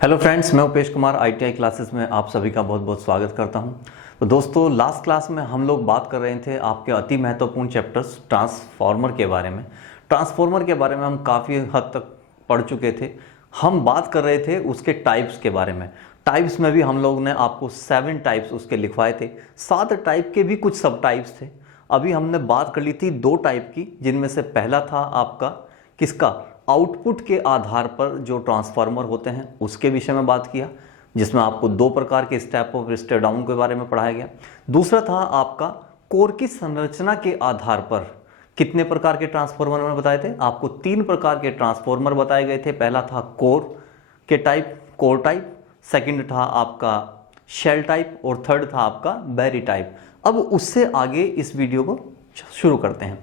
Hello friends, मैं Upesh Kumar ITI classes में आप सभी का बहुत बहुत स्वागत करता हूं। तो दोस्तों, लास्ट क्लास में हम लोग बात कर रहे थे आपके अति महत्वपूर्ण चैप्टर्स ट्रांसफॉर्मर के बारे में। ट्रांसफॉर्मर के बारे में हम काफ़ी हद तक पढ़ चुके थे। हम बात कर रहे थे उसके टाइप्स के बारे में। टाइप्स में भी हम लोग ने आपको 7 टाइप्स उसके लिखवाए थे। 7 टाइप के भी कुछ सब टाइप्स थे। अभी हमने बात कर ली थी 2 टाइप की, जिनमें से पहला था आपका किसका, आउटपुट के आधार पर जो ट्रांसफार्मर होते हैं उसके विषय में बात किया, जिसमें आपको 2 प्रकार के स्टेप अप स्टेप डाउन के बारे में पढ़ाया गया। दूसरा था आपका कोर की संरचना के आधार पर कितने प्रकार के ट्रांसफार्मर में बताए थे। आपको 3 प्रकार के ट्रांसफार्मर बताए गए थे। पहला था कोर के टाइप, कोर टाइप, सेकंड था आपका शेल टाइप और थर्ड था आपका बैरी टाइप। अब उससे आगे इस वीडियो को शुरू करते हैं,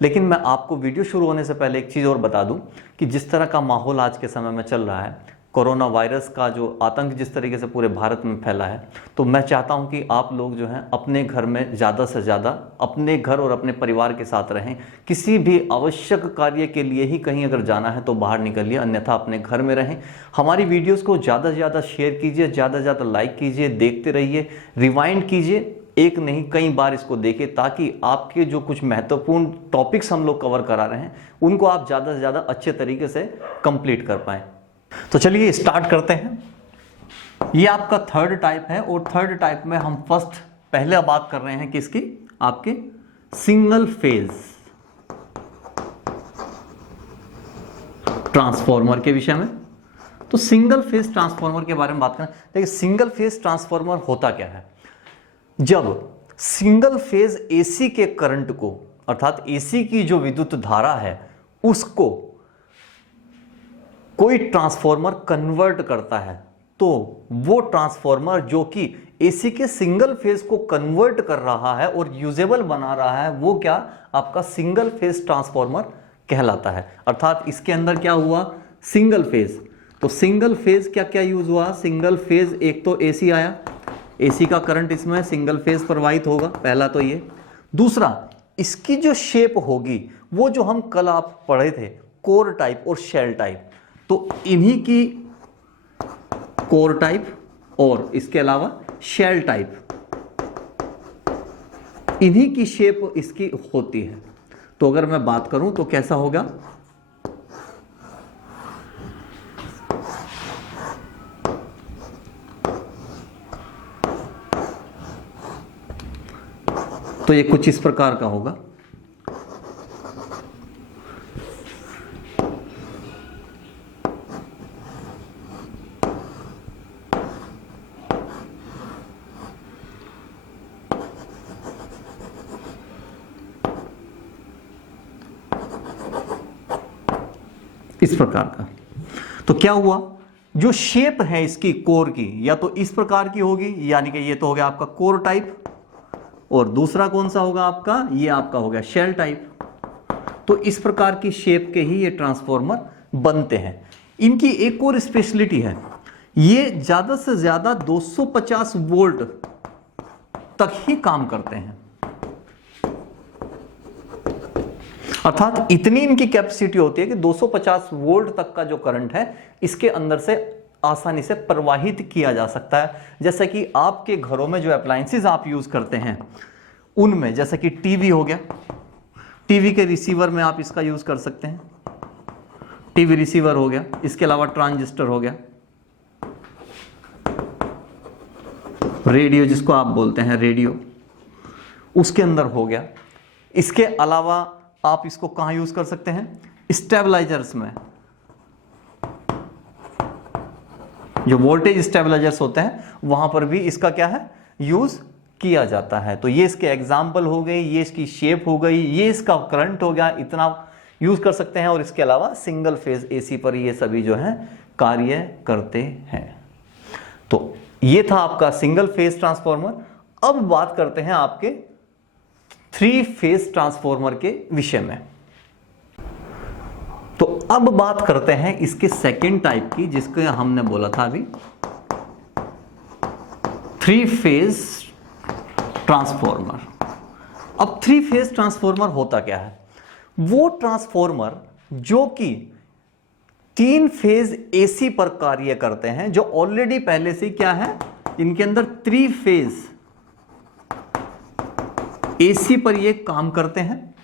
लेकिन मैं आपको वीडियो शुरू होने से पहले एक चीज़ और बता दूं कि जिस तरह का माहौल आज के समय में चल रहा है, कोरोना वायरस का जो आतंक जिस तरीके से पूरे भारत में फैला है, तो मैं चाहता हूं कि आप लोग जो हैं अपने घर में ज़्यादा से ज़्यादा अपने घर और अपने परिवार के साथ रहें। किसी भी आवश्यक कार्य के लिए ही कहीं अगर जाना है तो बाहर निकलिए, अन्यथा अपने घर में रहें। हमारी वीडियोज़ को ज़्यादा से ज़्यादा शेयर कीजिए, ज़्यादा से ज़्यादा लाइक कीजिए, देखते रहिए, रिवाइंड कीजिए, एक नहीं कई बार इसको देखें, ताकि आपके जो कुछ महत्वपूर्ण टॉपिक्स हम लोग कवर करा रहे हैं उनको आप ज़्यादा से ज़्यादा अच्छे तरीके से कंप्लीट कर पाएं। तो चलिए स्टार्ट करते हैं। ये आपका थर्ड टाइप है और थर्ड टाइप में हम पहले बात कर रहे हैं किसकी, आपके सिंगल फेज ट्रांसफार्मर के विषय में। तो सिंगल फेज ट्रांसफार्मर के बारे में बात करें, देखिए सिंगल फेज ट्रांसफार्मर होता क्या है। जब सिंगल फेज एसी के करंट को, अर्थात एसी की जो विद्युत धारा है उसको कोई ट्रांसफार्मर कन्वर्ट करता है, तो वो ट्रांसफार्मर जो कि एसी के सिंगल फेज को कन्वर्ट कर रहा है और यूजेबल बना रहा है, वो क्या आपका सिंगल फेज ट्रांसफार्मर कहलाता है। अर्थात इसके अंदर क्या हुआ, सिंगल फेज। तो सिंगल फेज क्या क्या यूज हुआ, सिंगल फेज एक तो एसी आया, एसी का करंट इसमें सिंगल फेज प्रवाहित होगा, पहला तो ये। दूसरा, इसकी जो शेप होगी वो जो हम कल आप पढ़े थे कोर टाइप और शेल टाइप, तो इन्हीं की कोर टाइप और इसके अलावा शेल टाइप, इन्हीं की शेप इसकी होती है। तो अगर मैं बात करूं तो कैसा होगा, तो ये कुछ इस प्रकार का होगा। इस प्रकार का। तो क्या हुआ, जो शेप है इसकी कोर की, या तो इस प्रकार की होगी, यानी कि ये तो हो गया आपका कोर टाइप, और दूसरा कौन सा होगा आपका, ये आपका हो गया शेल टाइप। तो इस प्रकार की शेप के ही ये ट्रांसफार्मर बनते हैं। इनकी एक और स्पेशलिटी है, ये ज्यादा से ज्यादा 250 वोल्ट तक ही काम करते हैं। अर्थात इतनी इनकी कैपेसिटी होती है कि 250 वोल्ट तक का जो करंट है इसके अंदर से आसानी से प्रवाहित किया जा सकता है। जैसे कि आपके घरों में जो अप्लायंसेस आप यूज करते हैं उनमें, जैसे कि टीवी हो गया, टीवी के रिसीवर में आप इसका यूज कर सकते हैं, टीवी रिसीवर हो गया। इसके अलावा ट्रांजिस्टर हो गया, रेडियो जिसको आप बोलते हैं रेडियो, उसके अंदर हो गया। इसके अलावा आप इसको कहां यूज कर सकते हैं, स्टेबलाइजर्स में, जो वोल्टेज स्टेबलाइजर्स होते हैं वहां पर भी इसका क्या है, यूज किया जाता है। तो ये इसके एग्जाम्पल हो गई, ये इसकी शेप हो गई, ये इसका करंट हो गया, इतना यूज कर सकते हैं। और इसके अलावा सिंगल फेज एसी पर ये सभी जो है कार्य करते हैं। तो ये था आपका सिंगल फेज ट्रांसफार्मर। अब बात करते हैं आपके 3 फेज ट्रांसफार्मर के विषय में। तो अब बात करते हैं इसके सेकेंड टाइप की, जिसको हमने बोला था अभी 3 फेज ट्रांसफार्मर। अब 3 फेज ट्रांसफार्मर होता क्या है, वो ट्रांसफार्मर जो कि 3 फेज एसी पर कार्य करते हैं, जो ऑलरेडी पहले से क्या है, इनके अंदर 3 फेज एसी पर ये काम करते हैं।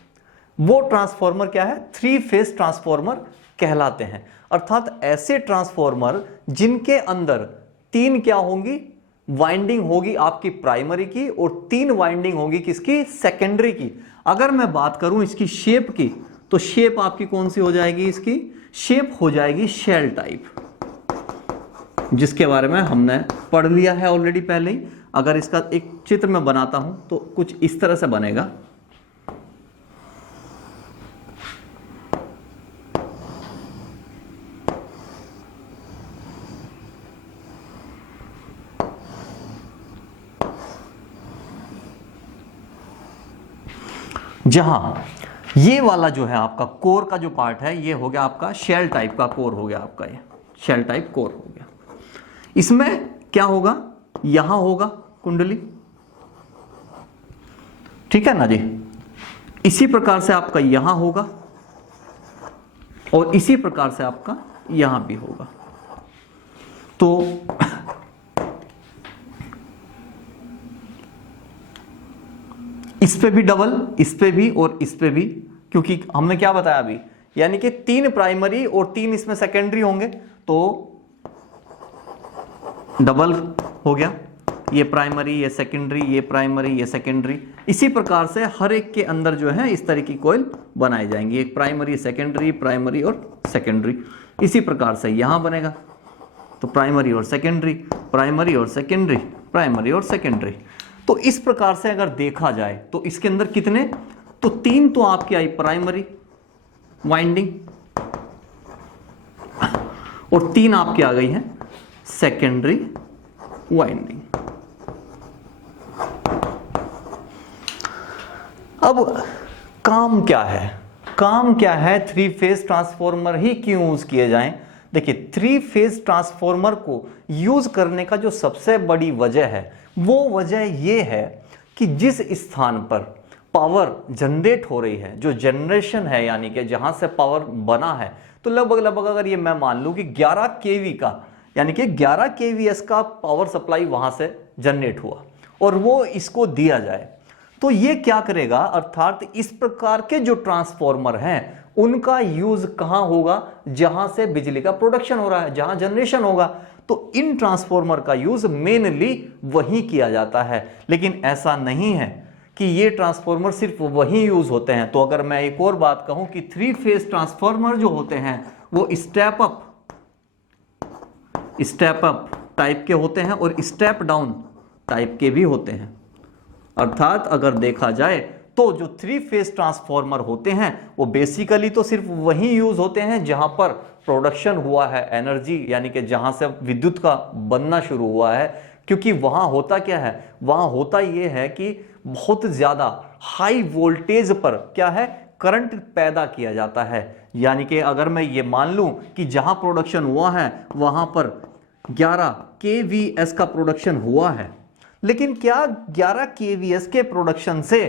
वो ट्रांसफॉर्मर क्या है, 3 फेज ट्रांसफॉर्मर कहलाते हैं। अर्थात ऐसे ट्रांसफॉर्मर जिनके अंदर 3 क्या होंगी, वाइंडिंग होगी आपकी प्राइमरी की, और 3 वाइंडिंग होगी किसकी, सेकेंडरी की। अगर मैं बात करूं इसकी शेप की, तो शेप आपकी कौन सी हो जाएगी, इसकी शेप हो जाएगी शेल टाइप, जिसके बारे में हमने पढ़ लिया है ऑलरेडी पहले ही। अगर इसका एक चित्र मैं बनाता हूं तो कुछ इस तरह से बनेगा। जहां ये वाला जो है आपका कोर का जो पार्ट है, ये हो गया आपका शेल टाइप का कोर हो गया आपका, ये शेल टाइप कोर हो गया। इसमें क्या होगा, यहां होगा कुंडली, ठीक है ना जी। इसी प्रकार से आपका यहां होगा और इसी प्रकार से आपका यहां भी होगा। तो इस पे भी डबल, इस पे भी और इस पे भी, क्योंकि हमने क्या बताया अभी, यानी कि 3 प्राइमरी और 3 इसमें सेकेंडरी होंगे, तो डबल हो गया, ये प्राइमरी ये सेकेंडरी, ये प्राइमरी ये सेकेंडरी। इसी प्रकार से हर एक के अंदर जो है इस तरह की कॉइल बनाई जाएंगी, एक प्राइमरी सेकेंडरी, प्राइमरी और सेकेंडरी। इसी प्रकार से यहां बनेगा, तो प्राइमरी और सेकेंडरी, प्राइमरी और सेकेंडरी, प्राइमरी और सेकेंडरी। तो इस प्रकार से अगर देखा जाए तो इसके अंदर कितने, तो 3 तो आपकी आई प्राइमरी वाइंडिंग और 3 आपकी आ गई है सेकेंडरी वाइंडिंग। अब काम क्या है, काम क्या है, 3 फेज ट्रांसफॉर्मर ही क्यों यूज किए जाएं। देखिए 3 फेज ट्रांसफॉर्मर को यूज करने का जो सबसे बड़ी वजह है, वो वजह ये है कि जिस स्थान पर पावर जनरेट हो रही है, जो जनरेशन है, यानी कि जहां से पावर बना है, तो लगभग अगर ये मैं मान लूं कि 11 केवी का, यानी कि 11 केवीएस का पावर सप्लाई वहां से जनरेट हुआ और वो इसको दिया जाए, तो ये क्या करेगा, अर्थात इस प्रकार के जो ट्रांसफॉर्मर हैं उनका यूज कहां होगा, जहां से बिजली का प्रोडक्शन हो रहा है, जहां जनरेशन होगा। तो इन ट्रांसफॉर्मर का यूज मेनली वहीं किया जाता है। लेकिन ऐसा नहीं है कि ये ट्रांसफॉर्मर सिर्फ वहीं यूज होते हैं। तो अगर मैं एक और बात कहूं कि 3 फेज ट्रांसफॉर्मर जो होते हैं वो स्टेप अप टाइप के होते हैं और स्टेप डाउन टाइप के भी होते हैं। अर्थात अगर देखा जाए तो जो 3 फेज ट्रांसफॉर्मर होते हैं वो बेसिकली तो सिर्फ वहीं यूज होते हैं जहां पर प्रोडक्शन हुआ है एनर्जी, यानी कि जहां से विद्युत का बनना शुरू हुआ है। क्योंकि वहां होता क्या है, वहां होता यह है कि बहुत ज्यादा हाई वोल्टेज पर क्या है, करंट पैदा किया जाता है। यानी कि अगर मैं ये मान लूं कि जहां प्रोडक्शन हुआ है वहां पर 11 केवीएस का प्रोडक्शन हुआ है, लेकिन क्या 11 केवीएस के प्रोडक्शन से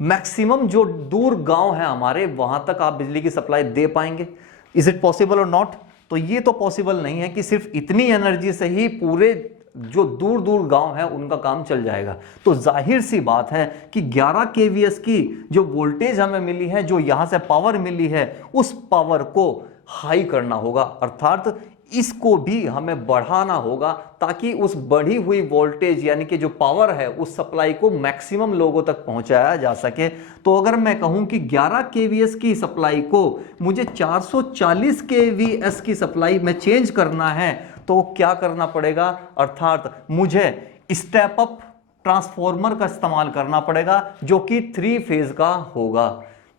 मैक्सिमम जो दूर गांव है हमारे, वहां तक आप बिजली की सप्लाई दे पाएंगे? इज इट पॉसिबल और नॉट? तो ये तो पॉसिबल नहीं है कि सिर्फ इतनी एनर्जी से ही पूरे जो दूर दूर गांव है उनका काम चल जाएगा। तो जाहिर सी बात है कि 11 केवीएस की जो वोल्टेज हमें मिली है, जो यहां से पावर मिली है, उस पावर को हाई करना होगा, अर्थात इसको भी हमें बढ़ाना होगा ताकि उस बढ़ी हुई वोल्टेज यानी कि जो पावर है उस सप्लाई को मैक्सिमम लोगों तक पहुंचाया जा सके। तो अगर मैं कहूं कि 11 केवीएस की सप्लाई को मुझे 440 केवीएस की सप्लाई में चेंज करना है, तो क्या करना पड़ेगा, अर्थात मुझे स्टेप अप ट्रांसफॉर्मर का इस्तेमाल करना पड़ेगा जो कि 3 फेज का होगा।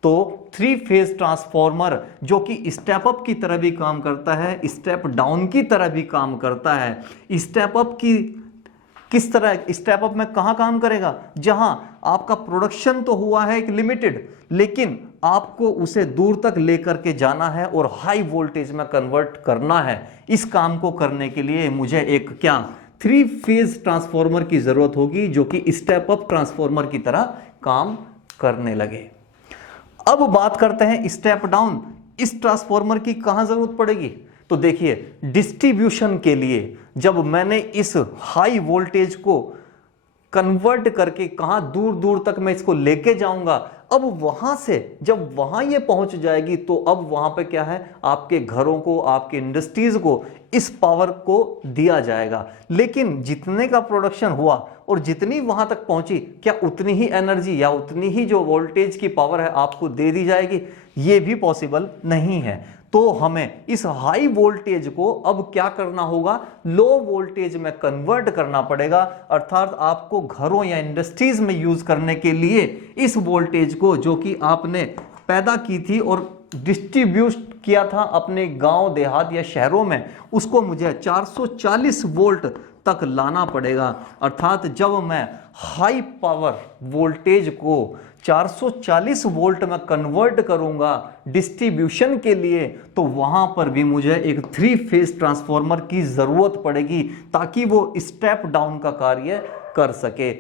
तो 3 फेज ट्रांसफॉर्मर जो कि स्टेप अप की तरह भी काम करता है, स्टेप डाउन की तरह भी काम करता है। स्टेप अप की किस तरह, स्टेप अप में कहां काम करेगा, जहां आपका प्रोडक्शन तो हुआ है एक लिमिटेड, लेकिन आपको उसे दूर तक लेकर के जाना है और हाई वोल्टेज में कन्वर्ट करना है। इस काम को करने के लिए मुझे एक क्या 3 फेज ट्रांसफॉर्मर की जरूरत होगी जो कि स्टेप अप ट्रांसफॉर्मर की तरह काम करने लगे। अब बात करते हैं स्टेप डाउन। इस ट्रांसफॉर्मर की कहां जरूरत पड़ेगी? तो देखिए, डिस्ट्रीब्यूशन के लिए जब मैंने इस हाई वोल्टेज को कन्वर्ट करके कहां दूर दूर तक मैं इसको लेके जाऊंगा, अब वहां से जब वहां ये पहुंच जाएगी तो अब वहां पे क्या है, आपके घरों को, आपके इंडस्ट्रीज को इस पावर को दिया जाएगा। लेकिन जितने का प्रोडक्शन हुआ और जितनी वहां तक पहुंची, क्या उतनी ही एनर्जी या उतनी ही जो वोल्टेज की पावर है आपको दे दी जाएगी? ये भी पॉसिबल नहीं है। तो हमें इस हाई वोल्टेज को अब क्या करना होगा, लो वोल्टेज में कन्वर्ट करना पड़ेगा। अर्थात आपको घरों या इंडस्ट्रीज में यूज करने के लिए इस वोल्टेज को जो कि आपने पैदा की थी और डिस्ट्रीब्यूट किया था अपने गांव देहात या शहरों में, उसको मुझे 440 वोल्ट तक लाना पड़ेगा। अर्थात जब मैं हाई पावर वोल्टेज को 440 वोल्ट में कन्वर्ट करूंगा डिस्ट्रीब्यूशन के लिए, तो वहां पर भी मुझे एक 3 फेज ट्रांसफॉर्मर की जरूरत पड़ेगी ताकि वो स्टेप डाउन का कार्य कर सके।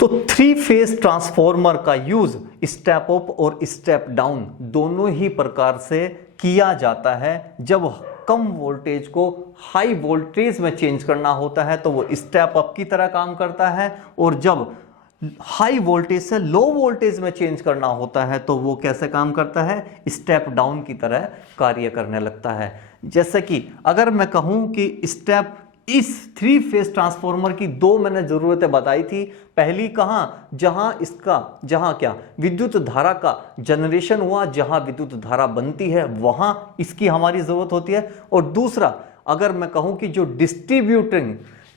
तो 3 फेज ट्रांसफॉर्मर का यूज स्टेप अप और स्टेप डाउन दोनों ही प्रकार से किया जाता है। जब कम वोल्टेज को हाई वोल्टेज में चेंज करना होता है तो वो स्टेप अप की तरह काम करता है, और जब हाई वोल्टेज से लो वोल्टेज में चेंज करना होता है तो वो कैसे काम करता है, स्टेप डाउन की तरह कार्य करने लगता है। जैसे कि अगर मैं कहूं कि स्टेप, इस 3 फेज ट्रांसफॉर्मर की 2 मैंने जरूरतें बताई थी। पहली कहां, जहां क्या विद्युत धारा का जनरेशन हुआ, जहां विद्युत धारा बनती है वहां इसकी हमारी जरूरत होती है। और दूसरा, अगर मैं कहूं कि जो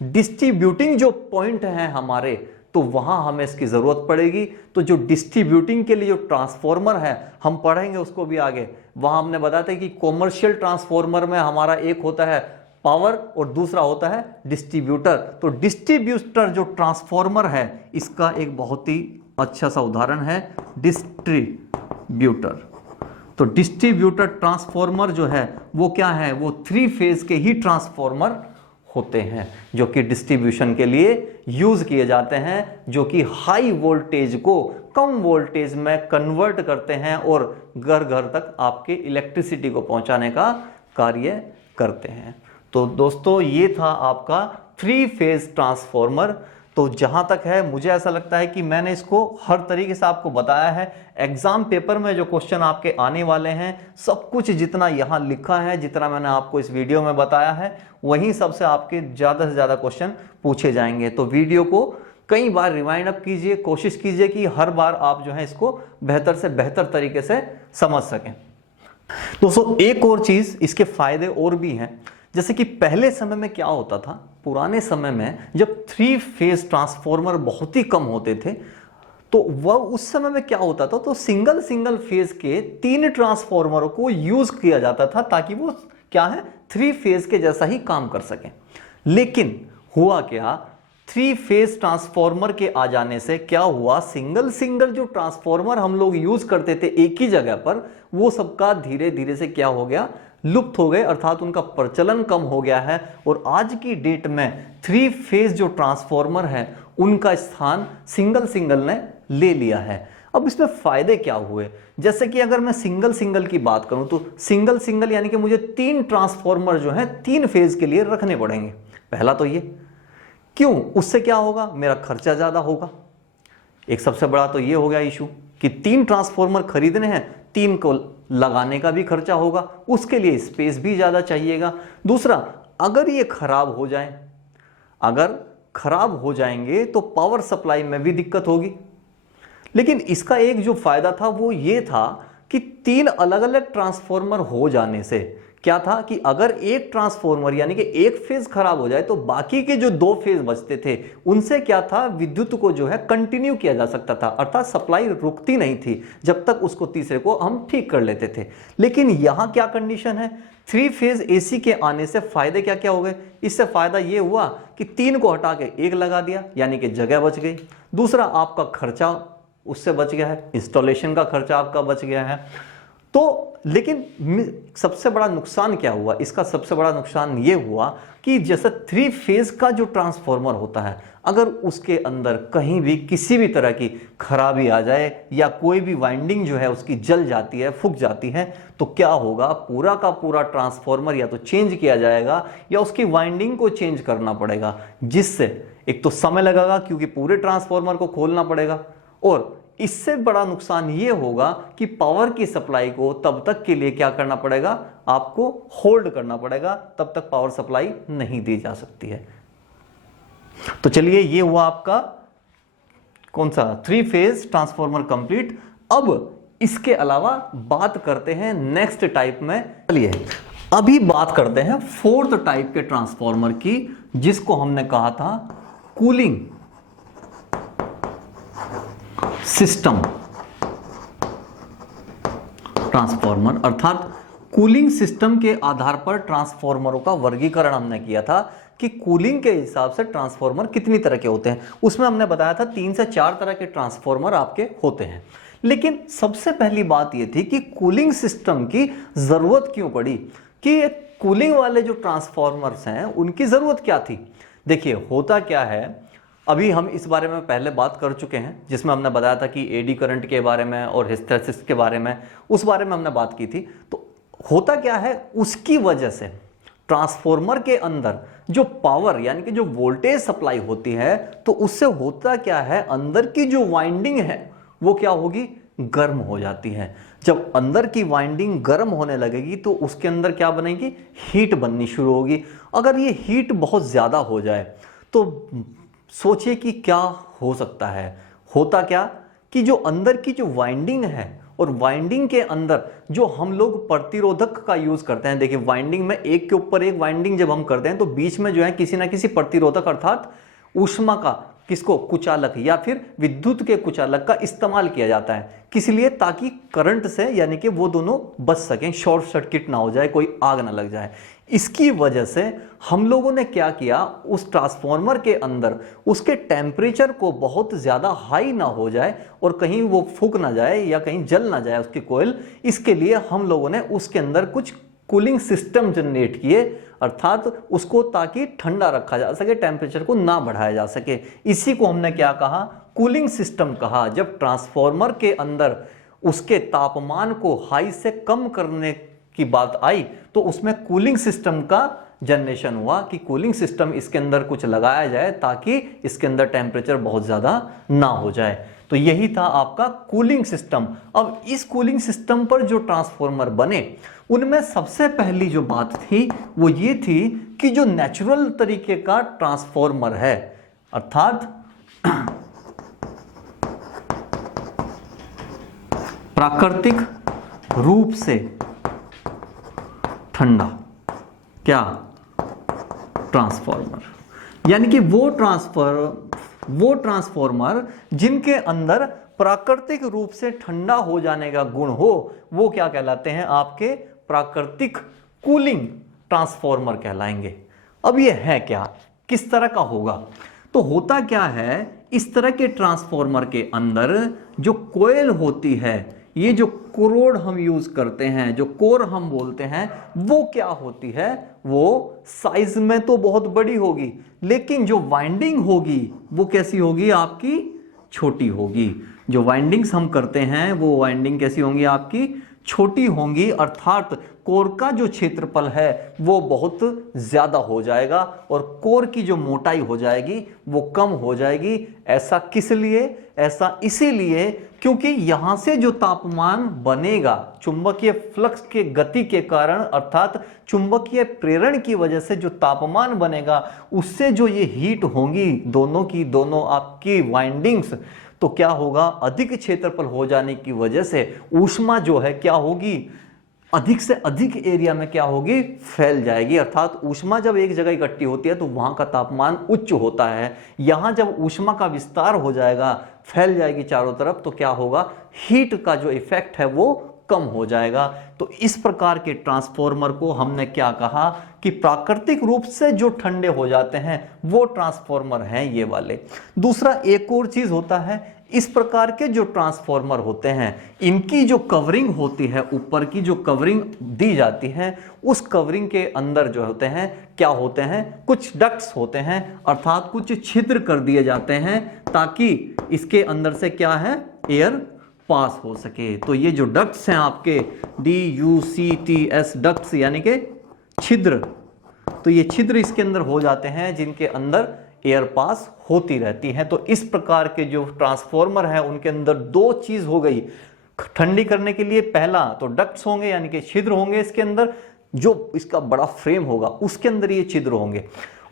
डिस्ट्रीब्यूटिंग जो पॉइंट है हमारे, तो वहां हमें इसकी जरूरत पड़ेगी। तो जो डिस्ट्रीब्यूटिंग के लिए जो ट्रांसफॉर्मर है, हम पढ़ेंगे उसको भी आगे, वहां हमने बताया था कि कॉमर्शियल ट्रांसफॉर्मर में हमारा एक होता है पावर और दूसरा होता है डिस्ट्रीब्यूटर। तो डिस्ट्रीब्यूटर जो ट्रांसफॉर्मर है, इसका एक बहुत ही अच्छा सा उदाहरण है डिस्ट्रीब्यूटर। तो डिस्ट्रीब्यूटर ट्रांसफॉर्मर जो है वो क्या है, वो 3 फेज के ही ट्रांसफॉर्मर होते हैं जो कि डिस्ट्रीब्यूशन के लिए यूज किए जाते हैं, जो कि हाई वोल्टेज को कम वोल्टेज में कन्वर्ट करते हैं और घर घर तक आपके इलेक्ट्रिसिटी को पहुंचाने का कार्य करते हैं। तो दोस्तों, ये था आपका 3 फेज ट्रांसफॉर्मर। तो जहां तक है, मुझे ऐसा लगता है कि मैंने इसको हर तरीके से आपको बताया है। एग्जाम पेपर में जो क्वेश्चन आपके आने वाले हैं, सब कुछ जितना यहां लिखा है, जितना मैंने आपको इस वीडियो में बताया है, वहीं सबसे आपके ज्यादा से ज्यादा क्वेश्चन पूछे जाएंगे। तो वीडियो को कई बार रिवाइंड अप कीजिए, कोशिश कीजिए कि हर बार आप जो है इसको बेहतर से बेहतर तरीके से समझ सकें। दोस्तों, एक और चीज, इसके फायदे और भी हैं। जैसे कि पहले समय में क्या होता था, पुराने समय में जब 3 फेज ट्रांसफॉर्मर बहुत ही कम होते थे, तो वह उस समय में क्या होता था, तो सिंगल फेज के 3 ट्रांसफॉर्मरों को यूज किया जाता था ताकि वो क्या है, 3 फेज के जैसा ही काम कर सकें। लेकिन हुआ क्या, 3 फेज ट्रांसफॉर्मर के आ जाने से क्या हुआ, सिंगल जो ट्रांसफॉर्मर हम लोग यूज करते थे एक ही जगह पर, वो सबका धीरे धीरे से क्या हो गया, लुप्त हो गए। अर्थात उनका प्रचलन कम हो गया है। और आज की डेट में 3 फेज जो ट्रांसफॉर्मर है, उनका स्थान सिंगल ने ले लिया है। अब इसमें फायदे क्या हुए, जैसे कि अगर मैं सिंगल की बात करूं तो सिंगल यानी कि मुझे 3 ट्रांसफॉर्मर जो है 3 फेज के लिए रखने पड़ेंगे। पहला तो ये, क्यों, उससे क्या होगा, मेरा खर्चा ज्यादा होगा। एक सबसे बड़ा तो ये हो गया इशू कि 3 ट्रांसफॉर्मर खरीदने हैं, 3 को लगाने का भी खर्चा होगा, उसके लिए स्पेस भी ज्यादा चाहिएगा। दूसरा, अगर ये खराब हो जाए, अगर खराब हो जाएंगे तो पावर सप्लाई में भी दिक्कत होगी। लेकिन इसका एक जो फायदा था वो ये था कि 3 अलग अलग ट्रांसफॉर्मर हो जाने से क्या था कि अगर एक ट्रांसफॉर्मर यानी कि एक फेज खराब हो जाए तो बाकी के जो 2 फेज बचते थे उनसे क्या था, विद्युत को जो है कंटिन्यू किया जा सकता था। अर्थात सप्लाई रुकती नहीं थी जब तक उसको तीसरे को हम ठीक कर लेते थे। लेकिन यहां क्या कंडीशन है, 3 फेज एसी के आने से फायदे क्या क्या हो गए। इससे फायदा ये हुआ कि 3 को हटा के 1 लगा दिया, यानी कि जगह बच गई। दूसरा, आपका खर्चा उससे बच गया है, इंस्टॉलेशन का खर्चा आपका बच गया है। तो लेकिन सबसे बड़ा नुकसान क्या हुआ, इसका सबसे बड़ा नुकसान ये हुआ कि जैसे 3 फेज का जो ट्रांसफॉर्मर होता है, अगर उसके अंदर कहीं भी किसी भी तरह की खराबी आ जाए या कोई भी वाइंडिंग जो है उसकी जल जाती है, फूक जाती है, तो क्या होगा, पूरा का पूरा ट्रांसफॉर्मर या तो चेंज किया जाएगा या उसकी वाइंडिंग को चेंज करना पड़ेगा, जिससे एक तो समय लगेगा क्योंकि पूरे ट्रांसफॉर्मर को खोलना पड़ेगा, और इससे बड़ा नुकसान ये होगा कि पावर की सप्लाई को तब तक के लिए क्या करना पड़ेगा, आपको होल्ड करना पड़ेगा, तब तक पावर सप्लाई नहीं दी जा सकती है। तो चलिए, ये हुआ आपका कौन सा 3 फेज ट्रांसफॉर्मर कंप्लीट। अब इसके अलावा बात करते हैं नेक्स्ट टाइप में। चलिए अभी बात करते हैं 4th टाइप के ट्रांसफॉर्मर की, जिसको हमने कहा था कूलिंग सिस्टम ट्रांसफॉर्मर, अर्थात कूलिंग सिस्टम के आधार पर ट्रांसफॉर्मरों का वर्गीकरण हमने किया था कि कूलिंग के हिसाब से ट्रांसफॉर्मर कितनी तरह के होते हैं। उसमें हमने बताया था 3 से 4 तरह के ट्रांसफॉर्मर आपके होते हैं। लेकिन सबसे पहली बात यह थी कि कूलिंग सिस्टम की जरूरत क्यों पड़ी, कि कूलिंग वाले जो ट्रांसफॉर्मर्स हैं उनकी जरूरत क्या थी। देखिए होता क्या है, अभी हम इस बारे में पहले बात कर चुके हैं, जिसमें हमने बताया था कि एडी करंट के बारे में और हिस्टैरिसीस के बारे में, उस बारे में हमने बात की थी। तो होता क्या है, उसकी वजह से ट्रांसफॉर्मर के अंदर जो पावर यानी कि जो वोल्टेज सप्लाई होती है, तो उससे होता क्या है, अंदर की जो वाइंडिंग है वो क्या होगी, गर्म हो जाती है। जब अंदर की वाइंडिंग गर्म होने लगेगी तो उसके अंदर क्या बनेगी, हीट बननी शुरू होगी। अगर ये हीट बहुत ज्यादा हो जाए तो सोचिए कि क्या हो सकता है। होता क्या कि जो अंदर की जो वाइंडिंग है, और वाइंडिंग के अंदर जो हम लोग प्रतिरोधक का यूज करते हैं, देखिए वाइंडिंग में एक के ऊपर एक वाइंडिंग जब हम करते हैं तो बीच में जो है किसी ना किसी प्रतिरोधक अर्थात ऊष्मा का, किसको, कुचालक या फिर विद्युत के कुचालक का इस्तेमाल किया जाता है। किस लिए, ताकि करंट से यानी कि वो दोनों बच सकें, शॉर्ट सर्किट ना हो जाए, कोई आग ना लग जाए। इसकी वजह से हम लोगों ने क्या किया, उस ट्रांसफॉर्मर के अंदर उसके टेम्परेचर को बहुत ज्यादा हाई ना हो जाए और कहीं वो फूक ना जाए या कहीं जल ना जाए उसकी कोयल, इसके लिए हम लोगों ने उसके अंदर कुछ कूलिंग सिस्टम जनरेट किए, अर्थात उसको ताकि ठंडा रखा जा सके, टेम्परेचर को ना बढ़ाया जा सके। इसी को हमने क्या कहा, कूलिंग सिस्टम कहा। जब ट्रांसफॉर्मर के अंदर उसके तापमान को हाई से कम करने की बात आई तो उसमें कूलिंग सिस्टम का जनरेशन हुआ कि कूलिंग सिस्टम इसके अंदर कुछ लगाया जाए ताकि इसके अंदर टेम्परेचर बहुत ज्यादा ना हो जाए। तो यही था आपका कूलिंग सिस्टम। अब इस कूलिंग सिस्टम पर जो ट्रांसफॉर्मर बने उनमें सबसे पहली जो बात थी वो ये थी कि जो नेचुरल तरीके का ट्रांसफॉर्मर है, अर्थात प्राकृतिक रूप से ठंडा क्या ट्रांसफॉर्मर, यानी कि वो ट्रांसफॉर्मर जिनके अंदर प्राकृतिक रूप से ठंडा हो जाने का गुण हो, वो क्या कहलाते हैं, आपके प्राकृतिक कूलिंग ट्रांसफॉर्मर कहलाएंगे। अब ये है क्या, किस तरह का होगा, तो होता क्या है, इस तरह के ट्रांसफॉर्मर के अंदर जो कोयल होती है, ये जो कोर हम यूज करते हैं, जो कोर हम बोलते हैं, वो क्या होती है, वो साइज में तो बहुत बड़ी होगी, लेकिन जो वाइंडिंग होगी वो कैसी होगी, आपकी छोटी होगी। जो वाइंडिंग्स हम करते हैं वो वाइंडिंग कैसी होंगी, आपकी छोटी होंगी, अर्थात कोर का जो क्षेत्रफल है वो बहुत ज्यादा हो जाएगा और कोर की जो मोटाई हो जाएगी वो कम हो जाएगी। ऐसा किस लिए, ऐसा इसीलिए क्योंकि यहां से जो तापमान बनेगा चुंबकीय फ्लक्स के गति के कारण, अर्थात चुंबकीय प्रेरण की वजह से जो तापमान बनेगा उससे जो ये हीट होंगी दोनों की दोनों आपकी वाइंडिंग्स, तो क्या होगा, अधिक क्षेत्रफल हो जाने की वजह से ऊष्मा जो है क्या होगी, अधिक से अधिक एरिया में क्या होगी, फैल जाएगी। अर्थात ऊष्मा जब एक जगह इकट्ठी होती है तो वहां का तापमान उच्च होता है। यहां जब ऊष्मा का विस्तार हो जाएगा, फैल जाएगी चारों तरफ, तो क्या होगा, हीट का जो इफेक्ट है वो कम हो जाएगा। तो इस प्रकार के ट्रांसफॉर्मर को हमने क्या कहा कि प्राकृतिक रूप से जो ठंडे हो जाते हैं वो ट्रांसफॉर्मर हैं ये वाले। दूसरा एक और चीज होता है, इस प्रकार के जो ट्रांसफॉर्मर होते हैं, इनकी जो कवरिंग होती है, ऊपर की जो कवरिंग दी जाती है, उस कवरिंग के अंदर जो होते हैं क्या होते हैं, कुछ डक्ट्स होते हैं, अर्थात कुछ छिद्र कर दिए जाते हैं ताकि इसके अंदर से क्या है, एयर पास हो सके। तो ये जो डक्ट्स हैं आपके DUCTS डक्ट्स यानी कि छिद्र, तो ये छिद्र इसके अंदर हो जाते हैं जिनके अंदर एयर पास होती रहती है। तो इस प्रकार के जो ट्रांसफॉर्मर है उनके अंदर दो चीज हो गई ठंडी करने के लिए, पहला तो डक्ट्स होंगे यानी कि छिद्र होंगे इसके अंदर, जो इसका बड़ा फ्रेम होगा उसके अंदर ये छिद्र होंगे,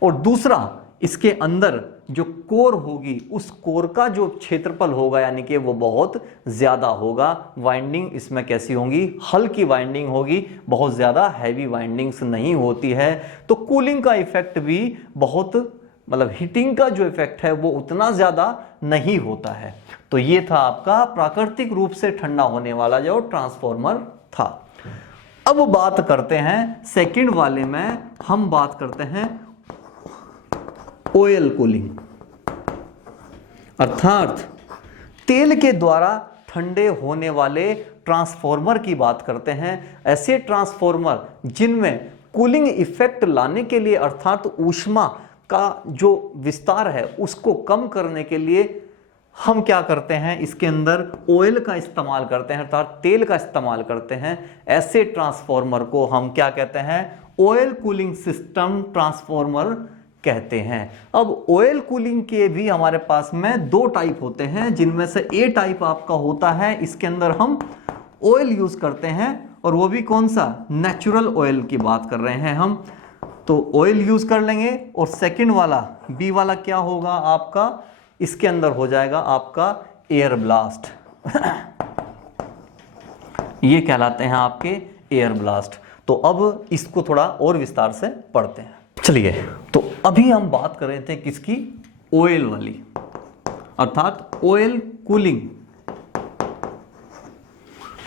और दूसरा इसके अंदर जो कोर होगी उस कोर का जो क्षेत्रफल होगा यानी कि वो बहुत ज्यादा होगा। वाइंडिंग इसमें कैसी होंगी, हल्की वाइंडिंग होगी, बहुत ज्यादा हैवी वाइंडिंग्स नहीं होती है। तो कूलिंग का इफेक्ट भी बहुत, मतलब हीटिंग का जो इफेक्ट है वो उतना ज्यादा नहीं होता है। तो ये था आपका प्राकृतिक रूप से ठंडा होने वाला जो ट्रांसफॉर्मर था। अब बात करते हैं सेकंड वाले में, हम बात करते हैं ऑयल कूलिंग, अर्थात तेल के द्वारा ठंडे होने वाले ट्रांसफॉर्मर की बात करते हैं। ऐसे ट्रांसफॉर्मर जिनमें कूलिंग इफेक्ट लाने के लिए, अर्थात ऊष्मा का जो विस्तार है उसको कम करने के लिए हम क्या करते हैं, इसके अंदर ऑयल का इस्तेमाल करते हैं, अर्थात तेल का इस्तेमाल करते हैं। ऐसे ट्रांसफॉर्मर को हम क्या कहते हैं, ऑयल कूलिंग सिस्टम ट्रांसफॉर्मर कहते हैं। अब ऑयल कूलिंग के भी हमारे पास में दो टाइप होते हैं, जिनमें से ए टाइप आपका होता है, इसके अंदर हम ऑयल यूज करते हैं, और वो भी कौन सा, नेचुरल ऑयल की बात कर रहे हैं हम, तो ऑयल यूज कर लेंगे। और सेकंड वाला बी वाला क्या होगा आपका, इसके अंदर हो जाएगा आपका एयर ब्लास्ट ये कहलाते हैं आपके एयर ब्लास्ट। तो अब इसको थोड़ा और विस्तार से पढ़ते हैं। चलिए, तो अभी हम बात कर रहे थे किसकी, ऑयल वाली, अर्थात ऑयल कूलिंग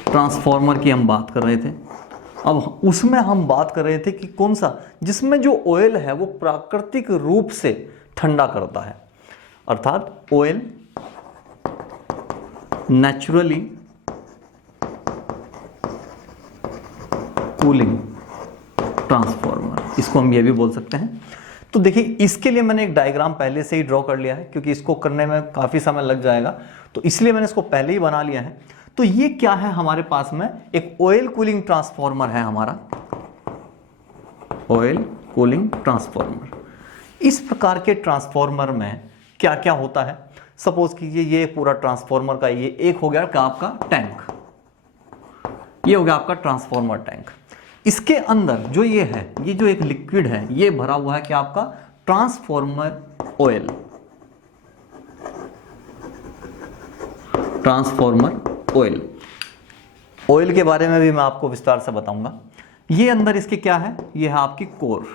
ट्रांसफॉर्मर की हम बात कर रहे थे। अब उसमें हम बात कर रहे थे कि कौन सा, जिसमें जो ऑयल है वो प्राकृतिक रूप से ठंडा करता है, अर्थात ऑयल नेचुरली कूलिंग ट्रांसफॉर्मर, इसको हम ये भी बोल सकते हैं। तो देखिए, इसके लिए मैंने एक डायग्राम पहले से ही ड्रॉ कर लिया है, क्योंकि इसको करने में काफी समय लग जाएगा, तो इसलिए मैंने इसको पहले ही बना लिया है। तो ये क्या है, हमारे पास में एक ऑयल कूलिंग ट्रांसफॉर्मर है हमारा, ऑयल कूलिंग ट्रांसफॉर्मर। इस प्रकार के ट्रांसफॉर्मर में क्या क्या होता है, सपोज कीजिए ये पूरा ट्रांसफॉर्मर का ये एक हो गया आपका टैंक, ये हो गया आपका ट्रांसफॉर्मर टैंक। इसके अंदर जो ये है, ये जो एक लिक्विड है, ये भरा हुआ है क्या आपका, transformer oil, transformer oil. Oil के बारे में भी मैं आपको विस्तार से बताऊंगा। ये अंदर इसके क्या है, ये है आपकी कोर,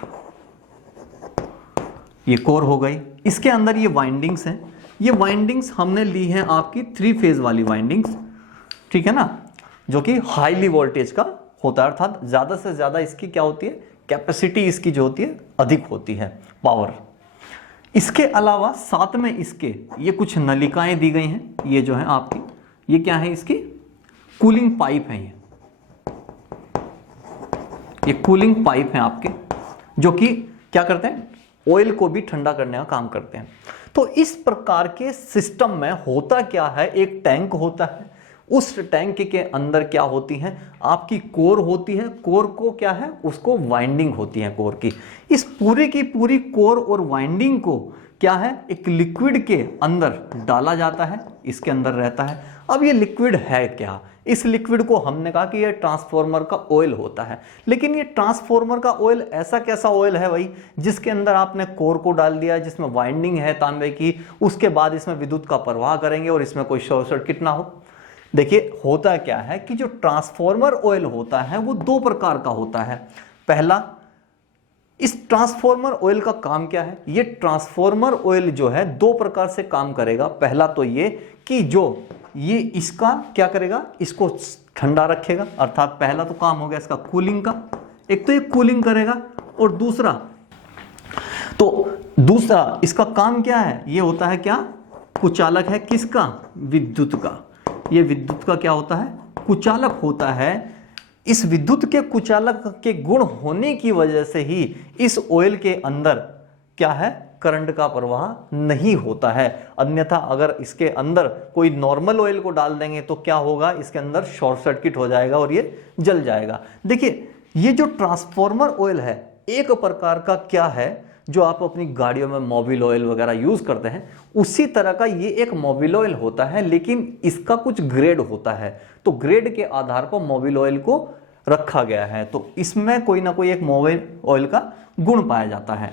ये कोर हो गई। इसके अंदर ये वाइंडिंग्स हैं, ये वाइंडिंग्स हमने ली हैं आपकी 3 फेज वाली वाइंडिंग्स, ठीक है ना, जो कि हाईली वोल्टेज का होता है, अर्थात ज्यादा से ज्यादा इसकी क्या होती है, कैपेसिटी इसकी जो होती है अधिक होती है, पावर। इसके अलावा साथ में इसके ये कुछ नलिकाएं दी गई हैं, ये जो है आपकी, ये क्या है, इसकी कूलिंग पाइप है, ये कूलिंग पाइप है आपके, जो कि क्या करते हैं, ऑयल को भी ठंडा करने का काम करते हैं। तो इस प्रकार के सिस्टम में होता क्या है, एक टैंक होता है, उस टैंक के अंदर क्या होती है, आपकी कोर होती है, कोर को क्या है, उसको वाइंडिंग होती है कोर की। इस पूरी की पूरी कोर और वाइंडिंग को क्या है, एक लिक्विड के अंदर डाला जाता है, इसके अंदर रहता है। अब ये लिक्विड है क्या, इस लिक्विड को हमने कहा कि ये ट्रांसफॉर्मर का ऑयल होता है, लेकिन ये ट्रांसफॉर्मर का ऑयल ऐसा कैसा ऑयल है भाई, जिसके अंदर आपने कोर को डाल दिया, जिसमें वाइंडिंग है तांबे की, उसके बाद इसमें विद्युत का प्रवाह करेंगे और इसमें कोई शॉर्ट सर्किट ना हो। देखिए, होता क्या है कि जो ट्रांसफॉर्मर ऑयल होता है वो 2 प्रकार का होता है। पहला, इस ट्रांसफॉर्मर ऑयल का काम क्या है, ये ट्रांसफॉर्मर ऑयल जो है 2 प्रकार से काम करेगा। पहला तो ये कि जो ये इसका क्या करेगा, इसको ठंडा रखेगा, अर्थात पहला तो काम हो गया इसका कूलिंग का, एक तो ये कूलिंग करेगा, और दूसरा इसका काम क्या है, ये होता है क्या, कुचालक है किसका? विद्युत का। ये विद्युत का क्या होता है? कुचालक होता है। इस विद्युत के कुचालक के गुण होने की वजह से ही इस ऑयल के अंदर क्या है? करंट का प्रवाह नहीं होता है। अन्यथा अगर इसके अंदर कोई नॉर्मल ऑयल को डाल देंगे तो क्या होगा? इसके अंदर शॉर्ट सर्किट हो जाएगा और ये जल जाएगा। देखिए, ये जो ट्रांसफॉर्मर ऑयल है एक प्रकार का क्या है, जो आप अपनी गाड़ियों में मोबिल ऑयल वगैरह यूज करते हैं, उसी तरह का ये एक मोबिल ऑयल होता है, लेकिन इसका कुछ ग्रेड होता है। तो ग्रेड के आधार पर मोबिल ऑयल को रखा गया है। तो इसमें कोई ना कोई एक मोबिल ऑयल का गुण पाया जाता है।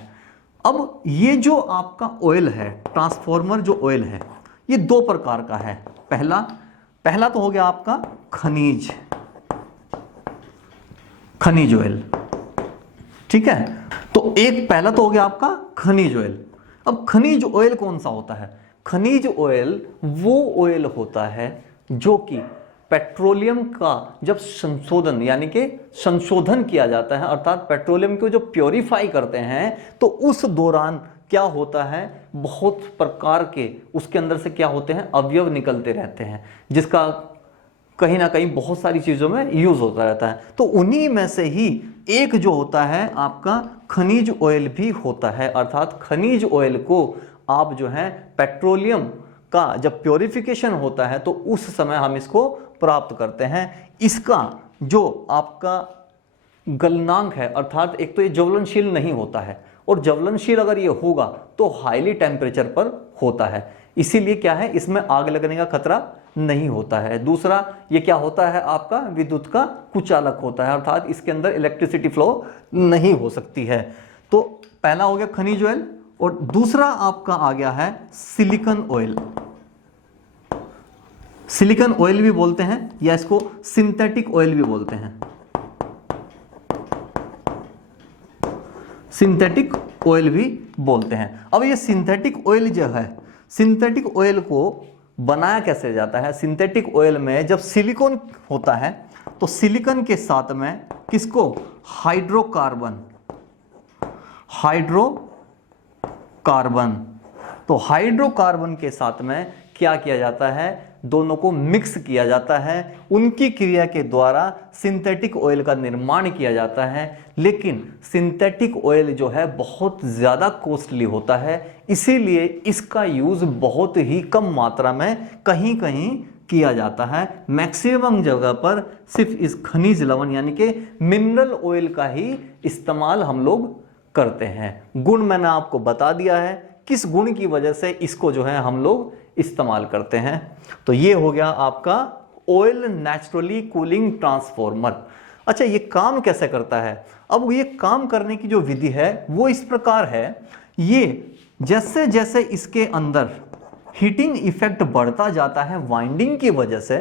अब ये जो आपका ऑयल है, ट्रांसफॉर्मर जो ऑयल है, ये दो प्रकार का है। पहला तो हो गया आपका खनिज ऑयल, ठीक है। तो एक पहला तो हो गया आपका खनिज ऑयल। अब खनिज ऑयल कौन सा होता है? खनिज ऑयल वो ऑयल होता है जो कि पेट्रोलियम का जब संशोधन यानी कि संशोधन किया जाता है, अर्थात पेट्रोलियम को जो प्योरीफाई करते हैं, तो उस दौरान क्या होता है? बहुत प्रकार के उसके अंदर से क्या होते हैं? अवयव निकलते रहते हैं, जिसका कहीं ना कहीं बहुत सारी चीजों में यूज होता रहता है। तो उन्हीं में से ही एक जो होता है आपका खनिज ऑयल भी होता है। अर्थात खनिज ऑयल को आप जो है पेट्रोलियम का जब प्योरिफिकेशन होता है तो उस समय हम इसको प्राप्त करते हैं। इसका जो आपका गलनांक है, अर्थात एक तो ये ज्वलनशील नहीं होता है, और ज्वलनशील अगर ये होगा तो हाईली टेम्परेचर पर होता है, इसीलिए क्या है? इसमें आग लगने का खतरा नहीं होता है। दूसरा, ये क्या होता है? आपका विद्युत का कुचालक होता है, अर्थात इसके अंदर इलेक्ट्रिसिटी फ्लो नहीं हो सकती है। तो पहला हो गया खनिज ऑयल, और दूसरा आपका आ गया है सिलिकॉन ऑयल। सिलिकॉन ऑयल भी बोलते हैं या इसको सिंथेटिक ऑयल भी बोलते हैं। सिंथेटिक ऑयल भी बोलते हैं। अब ये सिंथेटिक ऑयल जो है, सिंथेटिक ऑयल को बनाया कैसे जाता है? सिंथेटिक ऑयल में जब सिलिकॉन होता है तो सिलिकॉन के साथ में किसको? हाइड्रोकार्बन। तो हाइड्रोकार्बन के साथ में क्या किया जाता है? दोनों को मिक्स किया जाता है। उनकी क्रिया के द्वारा सिंथेटिक ऑयल का निर्माण किया जाता है। लेकिन सिंथेटिक ऑयल जो है बहुत ज़्यादा कॉस्टली होता है, इसीलिए इसका यूज़ बहुत ही कम मात्रा में कहीं कहीं किया जाता है। मैक्सिमम जगह पर सिर्फ इस खनिज लवण यानी कि मिनरल ऑयल का ही इस्तेमाल हम लोग करते हैं। गुण मैंने आपको बता दिया है, किस गुण की वजह से इसको जो है हम लोग इस्तेमाल करते हैं। तो ये हो गया आपका ऑयल नेचुरली कूलिंग ट्रांसफॉर्मर। अच्छा, ये काम कैसे करता है? अब ये काम करने की जो विधि है वो इस प्रकार है। ये जैसे जैसे इसके अंदर हीटिंग इफेक्ट बढ़ता जाता है वाइंडिंग की वजह से,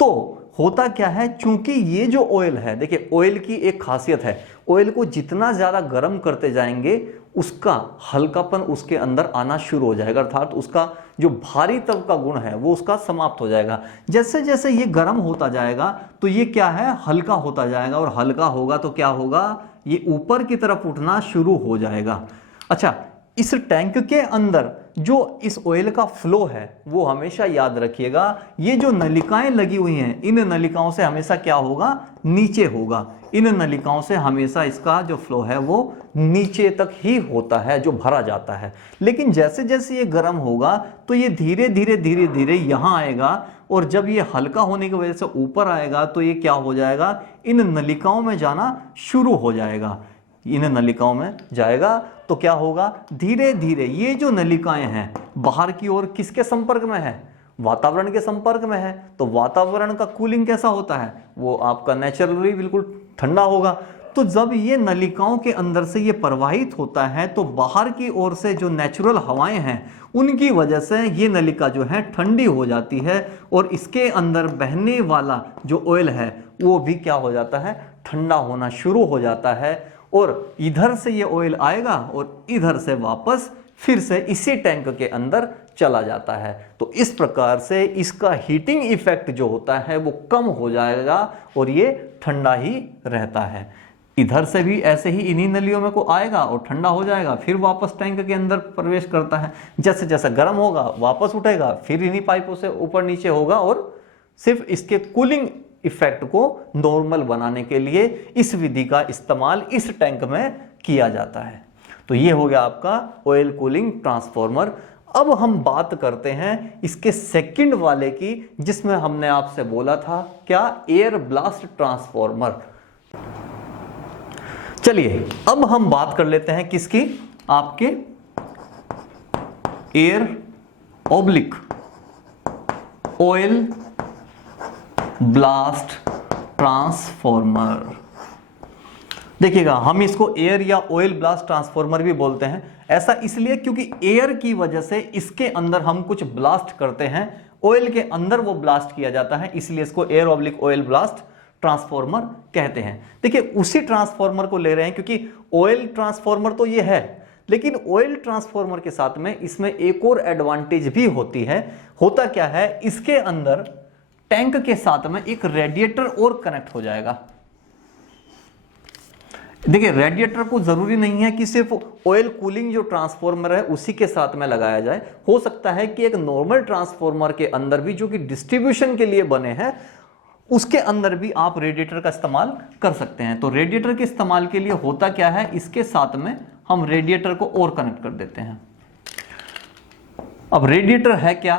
तो होता क्या है? चूंकि ये जो ऑयल है, देखिए ऑयल की एक खासियत है, ऑयल को जितना ज़्यादा गर्म करते जाएंगे उसका हल्कापन उसके अंदर आना शुरू हो जाएगा, अर्थात उसका जो भारी तत्व का गुण है वो उसका समाप्त हो जाएगा। जैसे जैसे ये गर्म होता जाएगा तो ये क्या है? हल्का होता जाएगा, और हल्का होगा तो क्या होगा? ये ऊपर की तरफ उठना शुरू हो जाएगा। अच्छा, इस टैंक के अंदर जो इस ऑयल का फ्लो है वो हमेशा याद रखिएगा, ये जो नलिकाएं लगी हुई हैं इन नलिकाओं से हमेशा क्या होगा? नीचे होगा। इन नलिकाओं से हमेशा इसका जो फ्लो है वो नीचे तक ही होता है, जो भरा जाता है। लेकिन जैसे जैसे ये गर्म होगा तो ये धीरे धीरे यहाँ आएगा, और जब ये हल्का होने की वजह से ऊपर आएगा तो ये क्या हो जाएगा? इन नलिकाओं में जाना शुरू हो जाएगा। इन नलिकाओं में जाएगा तो क्या होगा? धीरे धीरे ये जो नलिकाएं हैं बाहर की ओर किसके संपर्क में है? वातावरण के संपर्क में है। तो वातावरण का कूलिंग कैसा होता है? वो आपका नेचुरली बिल्कुल ठंडा होगा। तो जब ये नलिकाओं के अंदर से ये प्रवाहित होता है तो बाहर की ओर से जो नेचुरल हवाएं हैं उनकी वजह से ये नलिका जो है ठंडी हो जाती है, और इसके अंदर बहने वाला जो ऑयल है वो भी क्या हो जाता है? ठंडा होना शुरू हो जाता है। और इधर से ये ऑयल आएगा और इधर से वापस फिर से इसी टैंक के अंदर चला जाता है। तो इस प्रकार से इसका हीटिंग इफेक्ट जो होता है वो कम हो जाएगा और ये ठंडा ही रहता है। इधर से भी ऐसे ही इन्हीं नलियों में को आएगा और ठंडा हो जाएगा, फिर वापस टैंक के अंदर प्रवेश करता है। जैसे जैसे गर्म होगा वापस उठेगा, फिर इन्हीं पाइपों से ऊपर नीचे होगा, और सिर्फ इसके कूलिंग इफेक्ट को नॉर्मल बनाने के लिए इस विधि का इस्तेमाल इस टैंक में किया जाता है। तो ये हो गया आपका ऑयल कूलिंग ट्रांसफॉर्मर। अब हम बात करते हैं इसके सेकंड वाले की, जिसमें हमने आपसे बोला था क्या, एयर ब्लास्ट ट्रांसफॉर्मर। चलिए अब हम बात कर लेते हैं किसकी, आपके air oblique oil blast transformer. देखिएगा, हम इसको एयर या ऑयल ब्लास्ट ट्रांसफॉर्मर भी बोलते हैं। ऐसा इसलिए क्योंकि एयर की वजह से इसके अंदर हम कुछ ब्लास्ट करते हैं, ऑयल के अंदर वो ब्लास्ट किया जाता है, इसलिए इसको air oblique oil blast transformer कहते हैं। देखिए उसी ट्रांसफॉर्मर को ले रहे हैं क्योंकि ऑयल ट्रांसफॉर्मर तो ये है, लेकिन ऑयल ट्रांसफॉर्मर के साथ में इसमें एक और एडवांटेज भी होती है। होता क्या है, इसके अंदर टैंक के साथ में एक रेडिएटर और कनेक्ट हो जाएगा। देखिए रेडिएटर को जरूरी नहीं है कि सिर्फ ऑयल कूलिंग जो ट्रांसफॉर्मर है उसी के साथ में लगाया जाए। हो सकता है कि एक नॉर्मल ट्रांसफॉर्मर के अंदर भी, जो कि डिस्ट्रीब्यूशन के लिए बने हैं, उसके अंदर भी आप रेडिएटर का इस्तेमाल कर सकते हैं। तो रेडिएटर के इस्तेमाल के लिए होता क्या है, इसके साथ में हम रेडिएटर को और कनेक्ट कर देते हैं। अब रेडिएटर है क्या,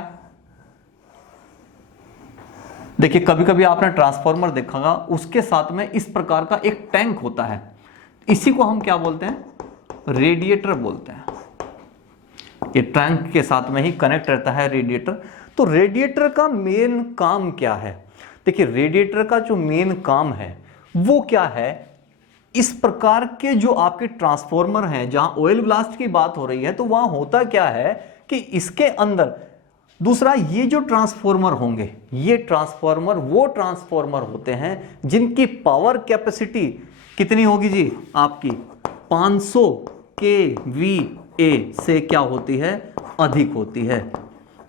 देखिए कभी कभी आपने ट्रांसफॉर्मर देखा होगा, उसके साथ में इस प्रकार का एक टैंक होता है, इसी को हम क्या बोलते हैं, रेडिएटर बोलते हैं। ये टैंक के साथ में ही कनेक्ट रहता है रेडिएटर। तो रेडिएटर का मेन काम क्या है, देखिए रेडिएटर का जो मेन काम है वो क्या है, इस प्रकार के जो आपके ट्रांसफॉर्मर हैं, जहां ऑयल ब्लास्ट की बात हो रही है, तो वहां होता क्या है कि इसके अंदर दूसरा ये जो ट्रांसफॉर्मर होंगे, ये ट्रांसफॉर्मर वो ट्रांसफॉर्मर होते हैं जिनकी पावर कैपेसिटी कितनी होगी जी, आपकी 500 kVA से क्या होती है, अधिक होती है।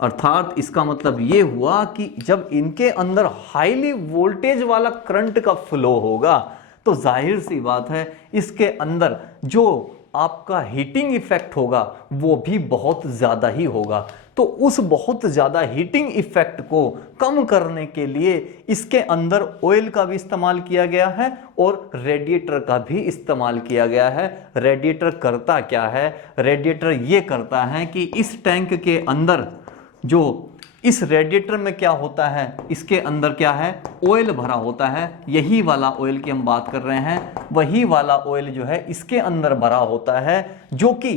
अर्थात इसका मतलब ये हुआ कि जब इनके अंदर हाईली वोल्टेज वाला करंट का फ्लो होगा तो जाहिर सी बात है इसके अंदर जो आपका हीटिंग इफेक्ट होगा वो भी बहुत ज़्यादा ही होगा। तो उस बहुत ज़्यादा हीटिंग इफेक्ट को कम करने के लिए इसके अंदर ऑयल का भी इस्तेमाल किया गया है और रेडिएटर का भी इस्तेमाल किया गया है। रेडिएटर करता क्या है, रेडिएटर ये करता है कि इस टैंक के अंदर जो इस रेडिएटर में क्या होता है, इसके अंदर क्या है, ऑयल भरा होता है। यही वाला ऑयल की हम बात कर रहे हैं, वही वाला ऑयल जो है इसके अंदर भरा होता है, जो कि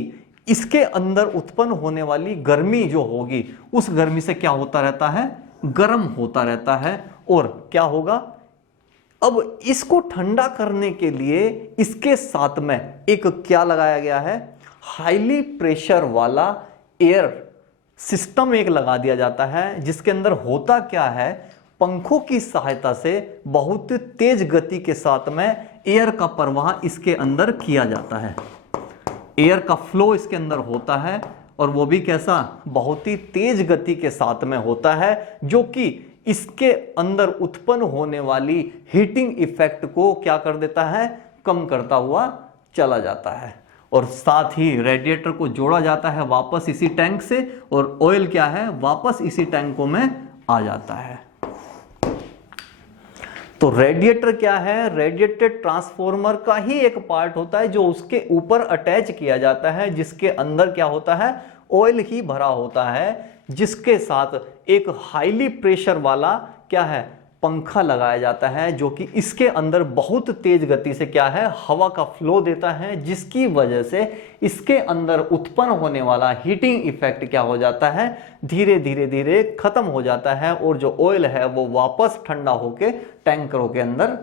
इसके अंदर उत्पन्न होने वाली गर्मी जो होगी उस गर्मी से क्या होता रहता है, गर्म होता रहता है। और क्या होगा, अब इसको ठंडा करने के लिए इसके साथ में एक क्या लगाया गया है, हाईली प्रेशर वाला एयर सिस्टम एक लगा दिया जाता है, जिसके अंदर होता क्या है, पंखों की सहायता से बहुत तेज गति के साथ में एयर का प्रवाह इसके अंदर किया जाता है। एयर का फ्लो इसके अंदर होता है और वो भी कैसा, बहुत ही तेज गति के साथ में होता है, जो कि इसके अंदर उत्पन्न होने वाली हीटिंग इफेक्ट को क्या कर देता है, कम करता हुआ चला जाता है। और साथ ही रेडिएटर को जोड़ा जाता है वापस इसी टैंक से, और ऑयल क्या है, वापस इसी टैंकों में आ जाता है। तो रेडिएटर क्या है, रेडिएटर ट्रांसफॉर्मर का ही एक पार्ट होता है जो उसके ऊपर अटैच किया जाता है, जिसके अंदर क्या होता है, ऑयल ही भरा होता है, जिसके साथ एक हाईली प्रेशर वाला क्या है, पंखा लगाया जाता है, जो कि इसके अंदर बहुत तेज गति से क्या है, हवा का फ्लो देता है, जिसकी वजह से इसके अंदर उत्पन्न होने वाला हीटिंग इफेक्ट क्या हो जाता है, धीरे धीरे धीरे खत्म हो जाता है, और जो ऑयल है वो वापस ठंडा होके टैंकरों के अंदर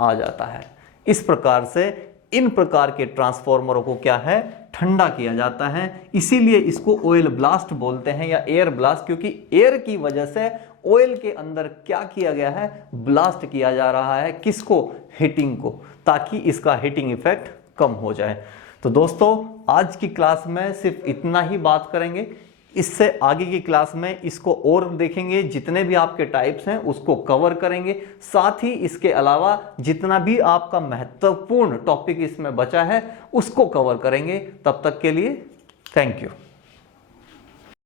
आ जाता है। इस प्रकार से इन प्रकार के ट्रांसफॉर्मरों को क्या है, ठंडा किया जाता है। इसीलिए इसको ऑयल ब्लास्ट बोलते हैं या एयर ब्लास्ट, क्योंकि एयर की वजह से ऑयल के अंदर क्या किया गया है, ब्लास्ट किया जा रहा है, किसको, हीटिंग को, ताकि इसका हीटिंग इफेक्ट कम हो जाए। तो दोस्तों आज की क्लास में सिर्फ इतना ही बात करेंगे। इससे आगे की क्लास में इसको और देखेंगे, जितने भी आपके टाइप्स हैं उसको कवर करेंगे, साथ ही इसके अलावा जितना भी आपका महत्वपूर्ण टॉपिक इसमें बचा है उसको कवर करेंगे। तब तक के लिए थैंक यू।